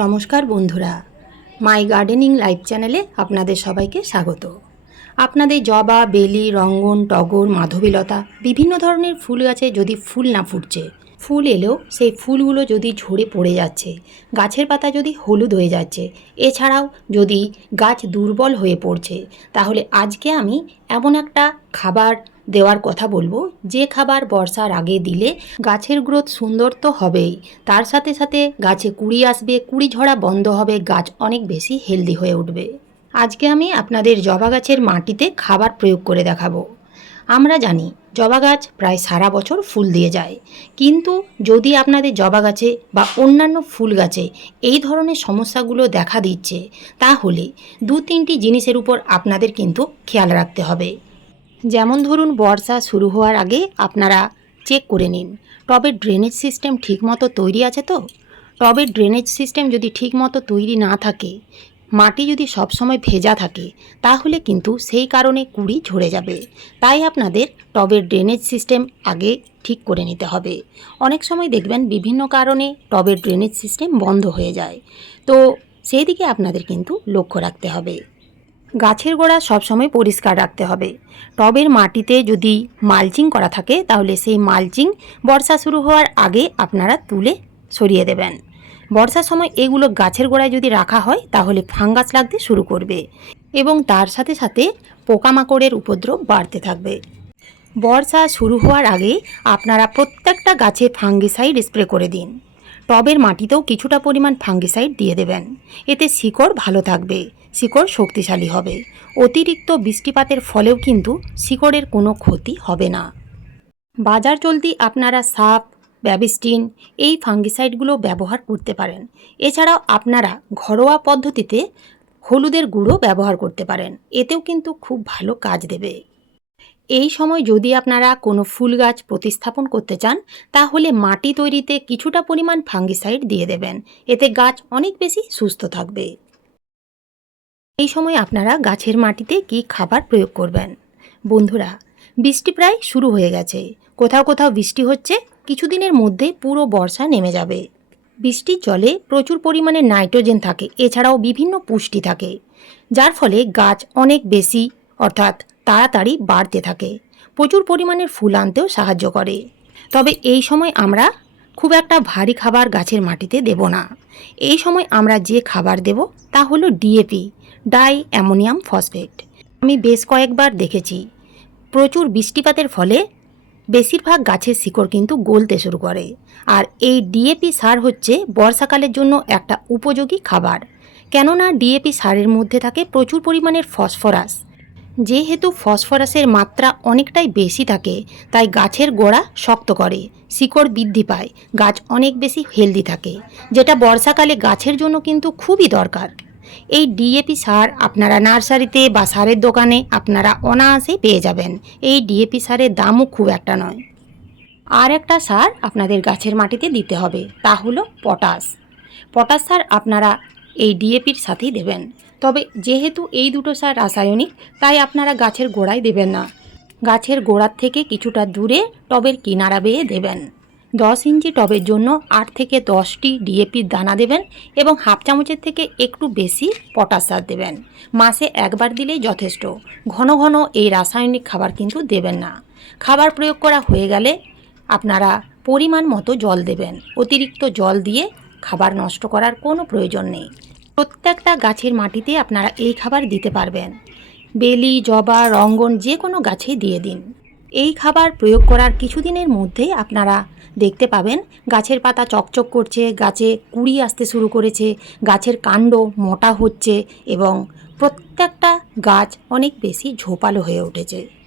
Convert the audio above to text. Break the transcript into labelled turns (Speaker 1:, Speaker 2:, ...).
Speaker 1: নমস্কার বন্ধুরা। মাই gardening live চ্যানেলে আপনাদের সবাইকে স্বাগত। আপনাদের জবা, বেলি, রঙ্গন, টগর, মাধবীলতা বিভিন্ন ধরনের ফুল গাছে যদি ফুল না ফুটছে, ফুল এলেও সেই ফুলগুলো যদি ঝরে পড়ে যাচ্ছে, গাছের পাতা যদি হলুদ হয়ে যাচ্ছে, এছাড়াও যদি গাছ দুর্বল হয়ে পড়ছে, তাহলে আজকে আমি এমন একটা খাবার দেওয়ার কথা বলব। যে খাবার বর্ষার আগে দিলে গাছের গ্রোথ সুন্দর তো হবেই। তার সাথে সাথে গাছে কুড়ি আসবে, কুড়ি ঝরা বন্ধ হবে, গাছ অনেক বেশি হেলদি হয়ে উঠবে। আজকে আমি আপনাদের জবা গাছের মাটিতে খাবার প্রয়োগ করে দেখাবো। আমরা জানি, জবা গাছ প্রায় সারা বছর ফুল দিয়ে যায়। কিন্তু যদি আপনাদের জবা গাছে বা অন্যান্য ফুল গাছে এই ধরনের সমস্যাগুলো দেখা দিচ্ছে, তাহলে দু তিনটি জিনিসের উপর আপনাদের কিন্তু খেয়াল রাখতে হবে। যেমন ধরুন বর্ষা শুরু হওয়ার আগে আপনারা চেক করে নিন। টবের ড্রেনেজ সিস্টেম ঠিকমতো তৈরি আছে তো? টবের ড্রেনেজ সিস্টেম যদি ঠিকমতো তৈরি না থাকে, মাটি যদি সবসময় ভেজা থাকে, তাহলে কিন্তু সেই কারণে কুড়ি ঝরে যাবে। তাই আপনাদের টবের ড্রেনেজ সিস্টেম আগে ঠিক করে নিতে হবে। অনেক সময় দেখবেন বিভিন্ন কারণে টবের ড্রেনেজ সিস্টেম বন্ধ হয়ে যায়। তো সেই দিকে আপনাদের কিন্তু লক্ষ্য রাখতে হবে। গাছের গোড়া সবসময় পরিষ্কার রাখতে হবে। টবের মাটিতে যদি মালচিং করা থাকে, তাহলে সেই মালচিং বর্ষা শুরু হওয়ার আগে আপনারা তুলে সরিয়ে দেবেন। বর্ষার সময় এগুলো গাছের গোড়ায় যদি রাখা হয়, তাহলে ফাঙ্গাস লাগতে শুরু করবে এবং তার সাথে সাথে পোকামাকড়ের উপদ্রব বাড়তে থাকবে। বর্ষা শুরু হওয়ার আগে আপনারা প্রত্যেকটা গাছে ফাঙ্গিসাইড স্প্রে করে দিন। টবের মাটিতেও কিছুটা পরিমাণ ফাঙ্গিসাইড দিয়ে দেবেন। এতে শিকড় ভালো থাকবে। শিকড় শক্তিশালী হবে। অতিরিক্ত বৃষ্টিপাতের ফলেও কিন্তু শিকড়ের কোনো ক্ষতি হবে না। বাজার চলতি আপনারা সাপ, ব্যাবিস্টিন এই ফাঙ্গিসাইডগুলো ব্যবহার করতে পারেন। এছাড়াও আপনারা ঘরোয়া পদ্ধতিতে হলুদের গুঁড়ো ব্যবহার করতে পারেন। এতেও কিন্তু খুব ভালো কাজ দেবে। এই সময় যদি আপনারা কোনো ফুল গাছ প্রতিস্থাপন করতে চান, তাহলে মাটি তৈরিতে কিছুটা পরিমাণ ফাঙ্গিসাইড দিয়ে দেবেন। এতে গাছ অনেক বেশি সুস্থ থাকবে। এই সময় আপনারা গাছের মাটিতে কি খাবার প্রয়োগ করবেন? বন্ধুরা, বৃষ্টি প্রায় শুরু হয়ে গেছে। কোথাও কোথাও বৃষ্টি হচ্ছে, কিছুদিনের মধ্যে পুরো বর্ষা নেমে যাবে। বৃষ্টির জলে প্রচুর পরিমাণে নাইট্রোজেন থাকে, এছাড়াও বিভিন্ন পুষ্টি থাকে, যার ফলে গাছ অনেক বেশি, অর্থাৎ তাড়াতাড়ি বাড়তে থাকে। প্রচুর পরিমাণের ফুল আনতেও সাহায্য করে। তবে এই সময় আমরা খুব একটা ভারী খাবার গাছের মাটিতে দেব না। এই সময় আমরা যে খাবার দেব তা হলো ডিএপি ডাই অ্যামোনিয়াম ফসফেট। আমি বেশ কয়েকবার দেখেছি। প্রচুর বৃষ্টিপাতের ফলে বেশিরভাগ গাছের শিকড় কিন্তু গলতে শুরু করে। আর এই ডিএপি সার হচ্ছে বর্ষাকালের জন্য একটা উপযোগী খাবার। কেননা ডিএপি সারের মধ্যে থাকে প্রচুর পরিমাণের ফসফরাস। যেহেতু ফসফরাসের মাত্রা অনেকটাই বেশি থাকে, তাই গাছের গোড়া শক্ত করে, শিকড় বৃদ্ধি পায়, গাছ অনেক বেশি হেলদি থাকে, যেটা বর্ষাকালে গাছের জন্য কিন্তু খুবই দরকার। এই ডিএপি সার আপনারা নার্সারিতে বা সারের দোকানে আপনারা অনায়াসেই পেয়ে যাবেন। এই ডিএপি সারের দামও খুব একটা নয়। আর একটা সার আপনাদের গাছের মাটিতে দিতে হবে, তা হলো পটাশ। পটাশ সার আপনারা এই ডিএপির সাথেই দেবেন। তবে যেহেতু এই দুটো সার রাসায়নিক, তাই আপনারা গাছের গোড়ায় দেবেন না। গাছের গোড়ার থেকে কিছুটা দূরে টবের কিনারা বেয়ে দেবেন। দশ ইঞ্চি টবের জন্য আট থেকে দশটি ডিএপির দানা দেবেন এবং হাফ চামচের থেকে একটু বেশি পটাশ সার দেবেন। মাসে একবার দিলেই যথেষ্ট। ঘন ঘন এই রাসায়নিক খাবার কিন্তু দেবেন না। খাবার প্রয়োগ করা হয়ে গেলে আপনারা পরিমাণ মতো জল দেবেন। অতিরিক্ত জল দিয়ে খাবার নষ্ট করার কোনো প্রয়োজন নেই। প্রত্যেকটা গাছের মাটিতে আপনারা এই খাবার দিতে পারবেন। বেলি, জবা, রঙ্গন যে কোনো গাছে দিয়ে দিন। এই খাবার প্রয়োগ করার কিছুদিনের মধ্যেই আপনারা দেখতে পাবেন, গাছের পাতা চকচক করছে, গাছে কুড়ি আসতে শুরু করেছে, গাছের কাণ্ড মোটা হচ্ছে এবং প্রত্যেকটা গাছ অনেক বেশি ঝোপালো হয়ে উঠেছে।